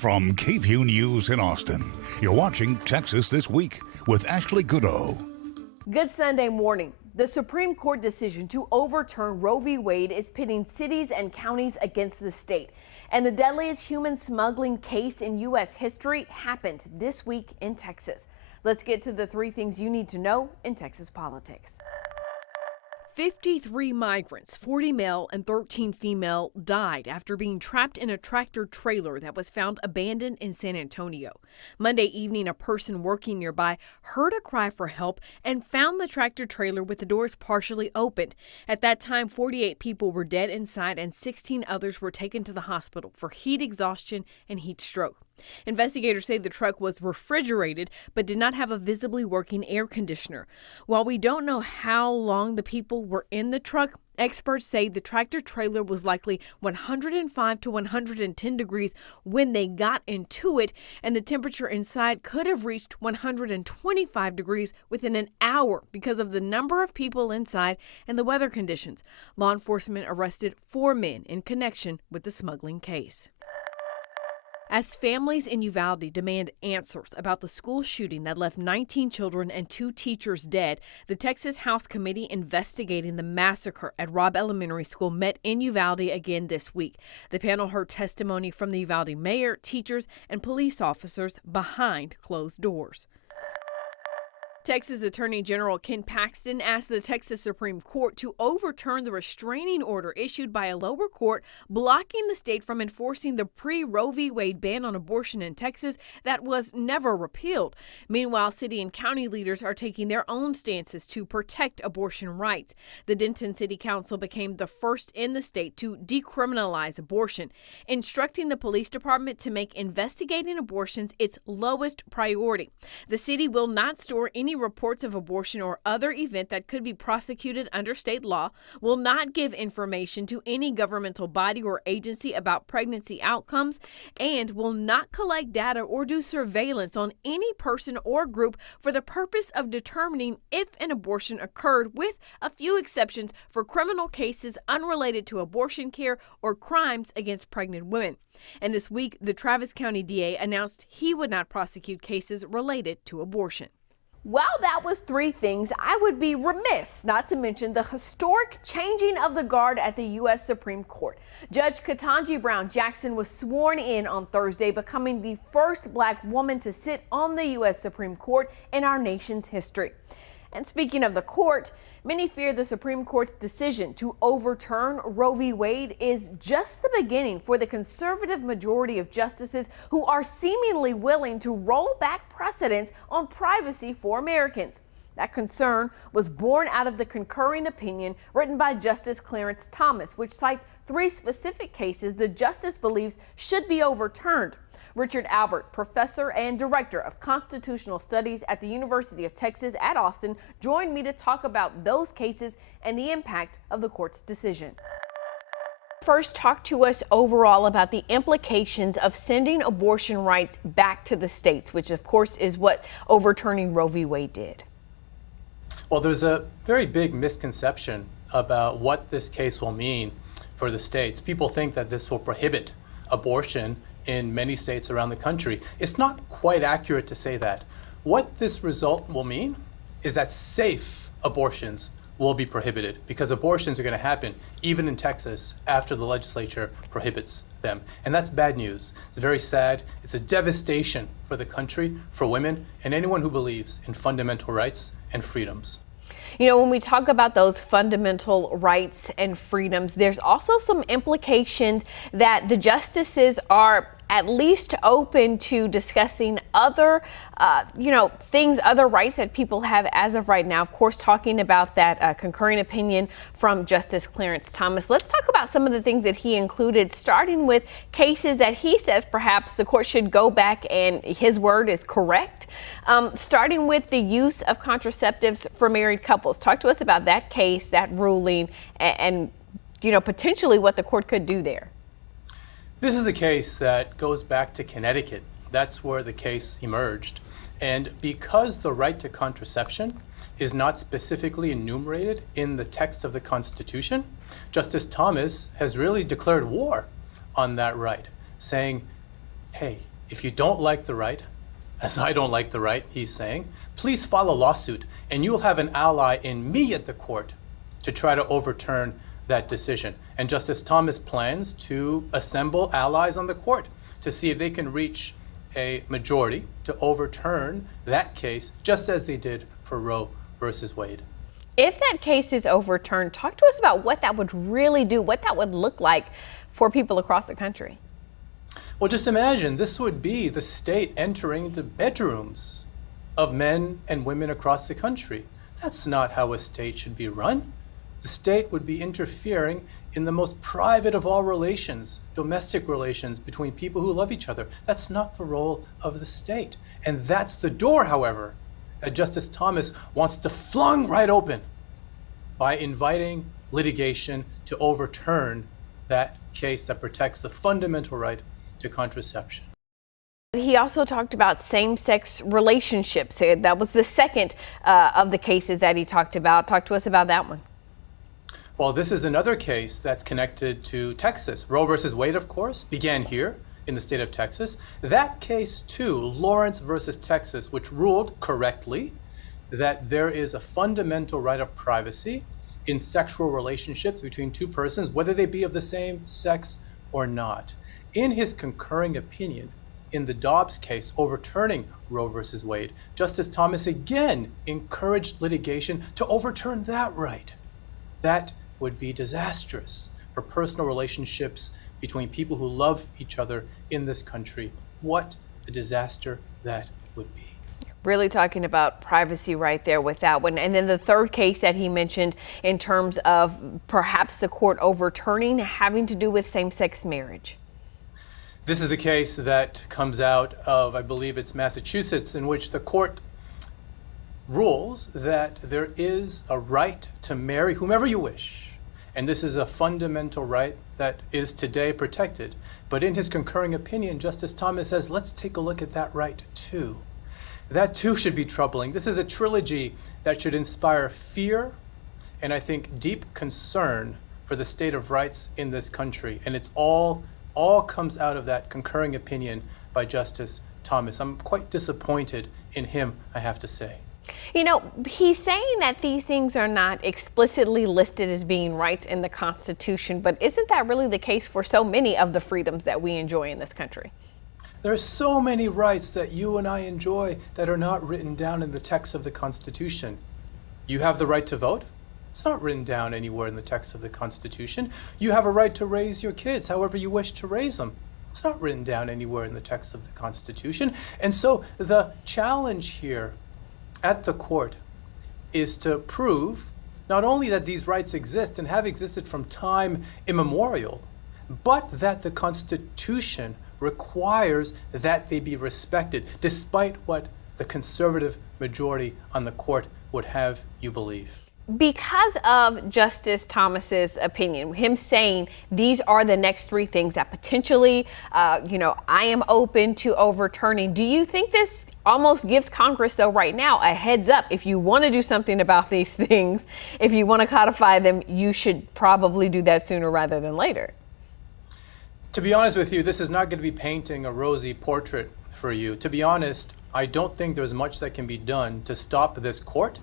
From KVUE News in Austin, you're watching Texas This Week with Ashley Goodo. Good Sunday morning. The Supreme Court decision to overturn Roe v. Wade is pitting cities and counties against the state. And the deadliest human smuggling case in U.S. history happened this week in Texas. Let's get to the three things you need to know in Texas politics. 53 migrants, 40 male and 13 female, died after being trapped in a tractor trailer that was found abandoned in San Antonio. Monday evening, a person working nearby heard a cry for help and found the tractor trailer with the doors partially opened. At that time, 48 people were dead inside and 16 others were taken to the hospital for heat exhaustion and heat stroke. Investigators say the truck was refrigerated but did not have a visibly working air conditioner. While we don't know how long the people were in the truck, experts say the tractor trailer was likely 105 to 110 degrees when they got into it, and the temperature inside could have reached 125 degrees within an hour because of the number of people inside and the weather conditions. Law enforcement arrested 4 men in connection with the smuggling case. As families in Uvalde demand answers about the school shooting that left 19 children and 2 teachers dead, the Texas House Committee investigating the massacre at Robb Elementary School met in Uvalde again this week. The panel heard testimony from the Uvalde mayor, teachers, and police officers behind closed doors. Texas Attorney General Ken Paxton asked the Texas Supreme Court to overturn the restraining order issued by a lower court blocking the state from enforcing the pre-Roe v. Wade ban on abortion in Texas that was never repealed. Meanwhile, city and county leaders are taking their own stances to protect abortion rights. The Denton City Council became the first in the state to decriminalize abortion, instructing the police department to make investigating abortions its lowest priority. The city will not store any reports of abortion or other event that could be prosecuted under state law, will not give information to any governmental body or agency about pregnancy outcomes, and will not collect data or do surveillance on any person or group for the purpose of determining if an abortion occurred, with a few exceptions for criminal cases unrelated to abortion care or crimes against pregnant women. And this week, the Travis County DA announced he would not prosecute cases related to abortion. While that was 3 things, I would be remiss not to mention the historic changing of the guard at the U.S. Supreme Court. Judge Ketanji Brown Jackson was sworn in on Thursday, becoming the first black woman to sit on the U.S. Supreme Court in our nation's history. And speaking of the court, many fear the Supreme Court's decision to overturn Roe v. Wade is just the beginning for the conservative majority of justices who are seemingly willing to roll back precedents on privacy for Americans. That concern was born out of the concurring opinion written by Justice Clarence Thomas, which cites 3 specific cases the justice believes should be overturned. Richard Albert, professor and director of constitutional studies at the University of Texas at Austin, joined me to talk about those cases and the impact of the court's decision. First, talk to us overall about the implications of sending abortion rights back to the states, which of course is what overturning Roe v. Wade did. Well, there's a very big misconception about what this case will mean for the states. People think that this will prohibit abortion in many states around the country. It's not quite accurate to say that. What this result will mean is that safe abortions will be prohibited, because abortions are going to happen even in Texas after the legislature prohibits them. And that's bad news. It's very sad. It's a devastation for the country, for women, and anyone who believes in fundamental rights and freedoms. You know, when we talk about those fundamental rights and freedoms, there's also some implications that the justices are at least open to discussing other, things, other rights that people have as of right now. Of course, talking about that concurring opinion from Justice Clarence Thomas. Let's talk about some of the things that he included, starting with cases that he says perhaps the court should go back, and his word is correct, starting with the use of contraceptives for married couples. Talk to us about that case, that ruling, and potentially what the court could do there. This is a case that goes back to Connecticut. That's where the case emerged. And because the right to contraception is not specifically enumerated in the text of the Constitution, Justice Thomas has really declared war on that right, saying hey, if you don't like the right, as I don't like the right, he's saying, please file a lawsuit and you'll have an ally in me at the court to try to overturn that decision. And Justice Thomas plans to assemble allies on the court to see if they can reach a majority to overturn that case, just as they did for Roe versus Wade. If that case is overturned, talk to us about what that would really do, what that would look like for people across the country. Well, just imagine this would be the state entering into bedrooms of men and women across the country. That's not how a state should be run. The state would be interfering in the most private of all relations, domestic relations between people who love each other. That's not the role of the state. And that's the door, however, that Justice Thomas wants to flung right open by inviting litigation to overturn that case that protects the fundamental right to contraception. He also talked about same-sex relationships. That was the second of the cases that he talked about. Talk to us about that one. Well, this is another case that's connected to Texas. Roe versus Wade, of course, began here in the state of Texas. That case, too, Lawrence versus Texas, which ruled correctly that there is a fundamental right of privacy in sexual relationships between two persons, whether they be of the same sex or not. In his concurring opinion in the Dobbs case overturning Roe versus Wade, Justice Thomas again encouraged litigation to overturn that right. That would be disastrous for personal relationships between people who love each other in this country. What a disaster that would be. Really talking about privacy right there with that one. And then the third case that he mentioned in terms of perhaps the court overturning, having to do with same-sex marriage. This is the case that comes out of, I believe it's Massachusetts, in which the court rules that there is a right to marry whomever you wish. And this is a fundamental right that is today protected. But in his concurring opinion, Justice Thomas says, let's take a look at that right too. That too should be troubling. This is a trilogy that should inspire fear and I think deep concern for the state of rights in this country. And it's all comes out of that concurring opinion by Justice Thomas. I'm quite disappointed in him, I have to say. You know, he's saying that these things are not explicitly listed as being rights in the Constitution, but isn't that really the case for so many of the freedoms that we enjoy in this country? There are so many rights that you and I enjoy that are not written down in the text of the Constitution. You have the right to vote. It's not written down anywhere in the text of the Constitution. You have a right to raise your kids however you wish to raise them. It's not written down anywhere in the text of the Constitution. And so the challenge here at the court is to prove not only that these rights exist and have existed from time immemorial, but that the Constitution requires that they be respected, despite what the conservative majority on the court would have you believe. Because of Justice Thomas's opinion, him saying these are the next three things that potentially, I am open to overturning. Do you think this almost gives Congress, though, right now a heads up? If you want to do something about these things, if you want to codify them, you should probably do that sooner rather than later. To be honest with you, this is not going to be painting a rosy portrait for you. To be honest, I don't think there's much that can be done to stop this court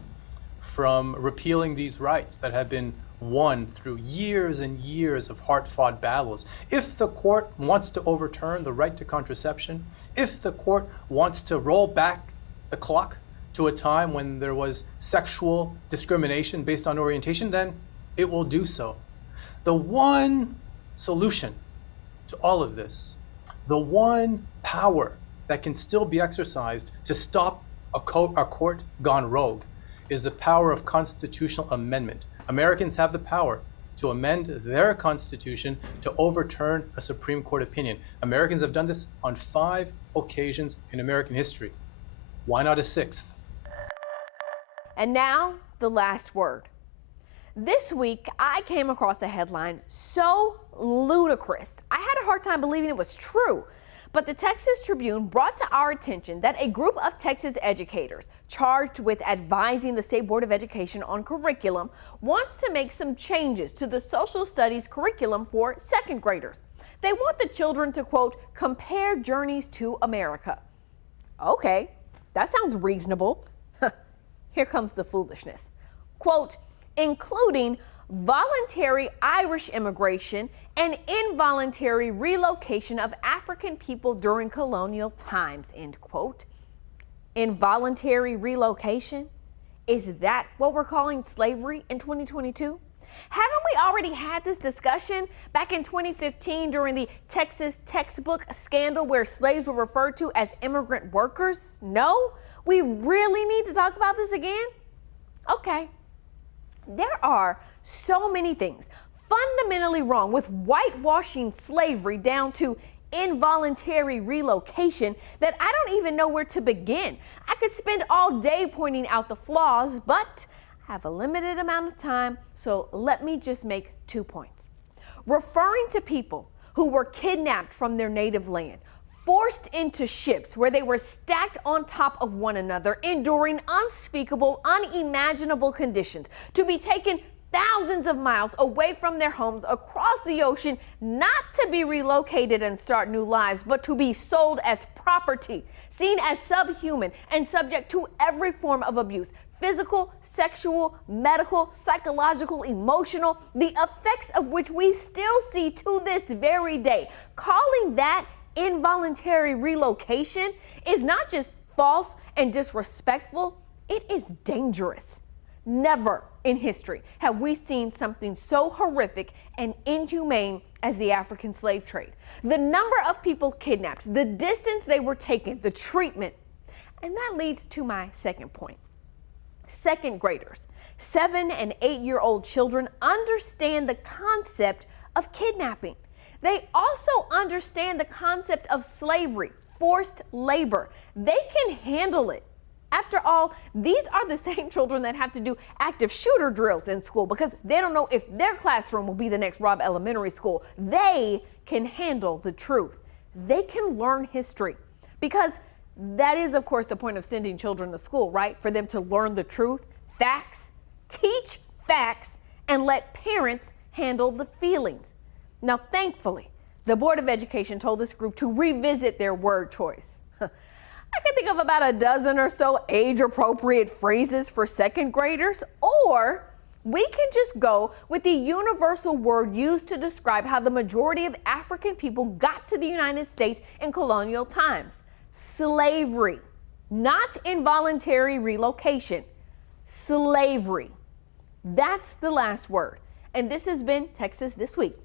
from repealing these rights that have been won through years and years of hard-fought battles. If the court wants to overturn the right to contraception, if the court wants to roll back the clock to a time when there was sexual discrimination based on orientation, then it will do so. The one solution to all of this, the one power that can still be exercised to stop a court gone rogue, is the power of constitutional amendment. Americans have the power to amend their Constitution to overturn a Supreme Court opinion. Americans have done this on 5 occasions in American history. Why not a 6th? And now, the last word. This week, I came across a headline so ludicrous, I had a hard time believing it was true. But the Texas Tribune brought to our attention that a group of Texas educators charged with advising the State Board of Education on curriculum wants to make some changes to the social studies curriculum for second graders. They want the children to, quote, compare journeys to America. Okay, that sounds reasonable. Here comes the foolishness. Quote, including voluntary Irish immigration and involuntary relocation of African people during colonial times, end quote. Involuntary relocation? Is that what we're calling slavery in 2022? Haven't we already had this discussion back in 2015 during the Texas textbook scandal where slaves were referred to as immigrant workers? No? We really need to talk about this again? Okay. There are so many things fundamentally wrong with whitewashing slavery down to involuntary relocation that I don't even know where to begin. I could spend all day pointing out the flaws, but I have a limited amount of time, so let me just make 2 points. Referring to people who were kidnapped from their native land, forced into ships where they were stacked on top of one another, enduring unspeakable, unimaginable conditions, to be taken thousands of miles away from their homes across the ocean, not to be relocated and start new lives, but to be sold as property, seen as subhuman and subject to every form of abuse, physical, sexual, medical, psychological, emotional, the effects of which we still see to this very day. Calling that involuntary relocation is not just false and disrespectful, it is dangerous. Never in history have we seen something so horrific and inhumane as the African slave trade. The number of people kidnapped, the distance they were taken, the treatment. And that leads to my second point. Second graders, 7 and 8-year-old children understand the concept of kidnapping. They also understand the concept of slavery, forced labor. They can handle it. After all, these are the same children that have to do active shooter drills in school because they don't know if their classroom will be the next Robb Elementary School. They can handle the truth. They can learn history because that is, of course, the point of sending children to school, right? For them to learn the truth, facts, teach facts, and let parents handle the feelings. Now, thankfully, the Board of Education told this group to revisit their word choice. I can think of about a dozen or so age-appropriate phrases for second graders, or we can just go with the universal word used to describe how the majority of African people got to the United States in colonial times. Slavery, not involuntary relocation. Slavery. That's the last word. And this has been Texas This Week.